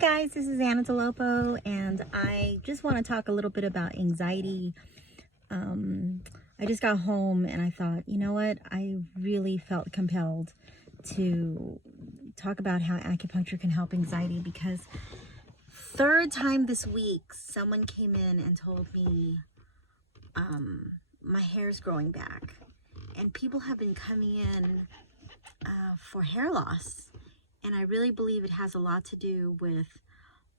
Guys, this is Anna Dolopo, and I just want to talk a little bit about anxiety. I just got home and I thought, you know what, I really felt compelled to talk about how acupuncture can help anxiety, because third time this week someone came in and told me my hair's growing back, and people have been coming in for hair loss. And I really believe it has a lot to do with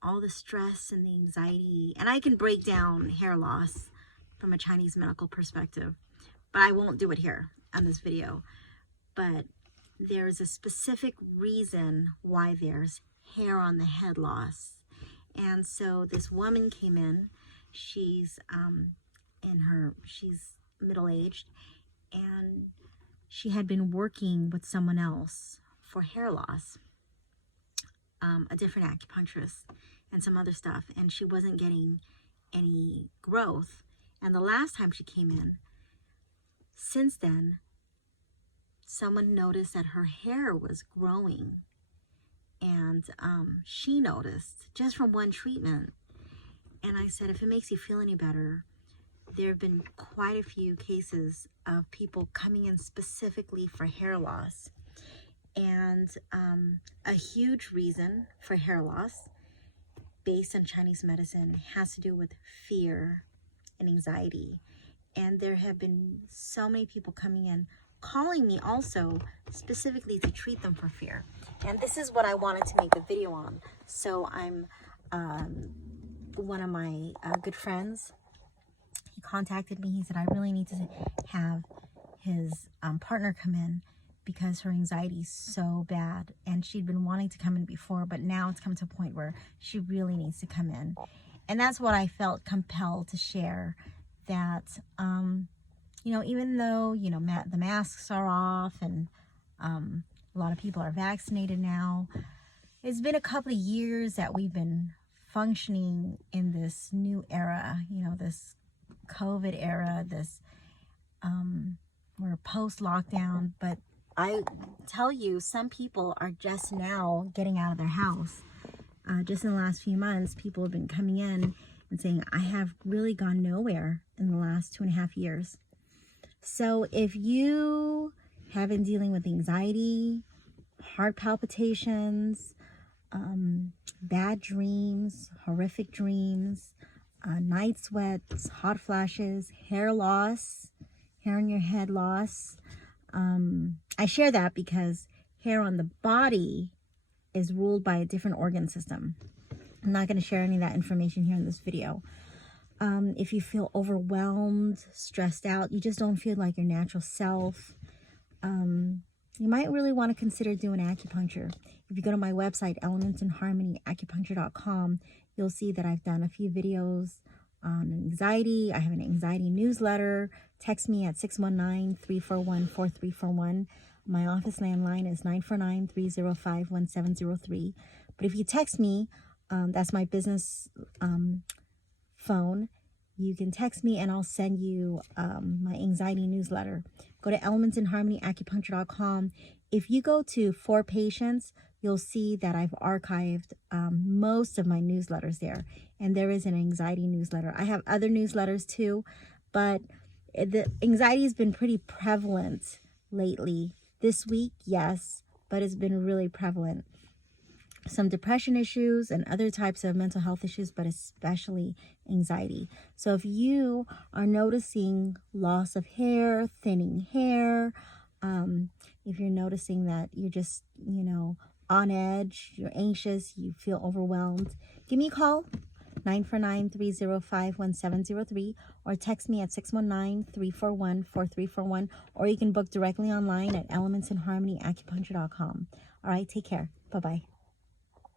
all the stress and the anxiety. And I can break down hair loss from a Chinese medical perspective, but I won't do it here on this video. But there's a specific reason why there's hair on the head loss. And so this woman came in, she's middle-aged, and she had been working with someone else for hair loss. A different acupuncturist and some other stuff, and she wasn't getting any growth. And the last time she came in, since then, someone noticed that her hair was growing, and she noticed just from one treatment. And I said, if it makes you feel any better, there have been quite a few cases of people coming in specifically for hair loss. And a huge reason for hair loss based on Chinese medicine has to do with fear and anxiety. And there have been so many people coming in, calling me also specifically to treat them for fear. And this is what I wanted to make the video on. So I'm one of my good friends, he contacted me. He said, I really need to have his partner come in, because her anxiety is so bad, and she'd been wanting to come in before, but now it's come to a point where she really needs to come in. And that's what I felt compelled to share, that even though the masks are off and a lot of people are vaccinated now, it's been a couple of years that we've been functioning in this new era, this COVID era, this we're post-lockdown. But I tell you, some people are just now getting out of their house. Just in the last few months, people have been coming in and saying, I have really gone nowhere in the last 2.5 years. So if you have been dealing with anxiety, heart palpitations, bad dreams, horrific dreams, night sweats, hot flashes, hair loss, hair on your head loss, I share that because hair on the body is ruled by a different organ system. I'm not going to share any of that information here in this video. If you feel overwhelmed, stressed out, you just don't feel like your natural self, you might really want to consider doing acupuncture. If you go to my website, elementsinharmonyacupuncture.com, you'll see that I've done a few videos on anxiety. I have an anxiety newsletter. Text me at 619-341-4341. My office landline is 949-305-1703. But if you text me, that's my business phone. You can text me and I'll send you my anxiety newsletter. Go to elementsinharmonyacupuncture.com. If you go to For Patients, you'll see that I've archived most of my newsletters there. And there is an anxiety newsletter. I have other newsletters too, but the anxiety has been pretty prevalent lately. This week, yes, but it's been really prevalent. Some depression issues and other types of mental health issues, but especially anxiety. So if you are noticing loss of hair, thinning hair, if you're noticing that you're just, on edge, you're anxious, you feel overwhelmed, give me a call, 949-305-1703, or text me at 619-341-4341, or you can book directly online at elementsinharmonyacupuncture.com. All right, take care. Bye-bye.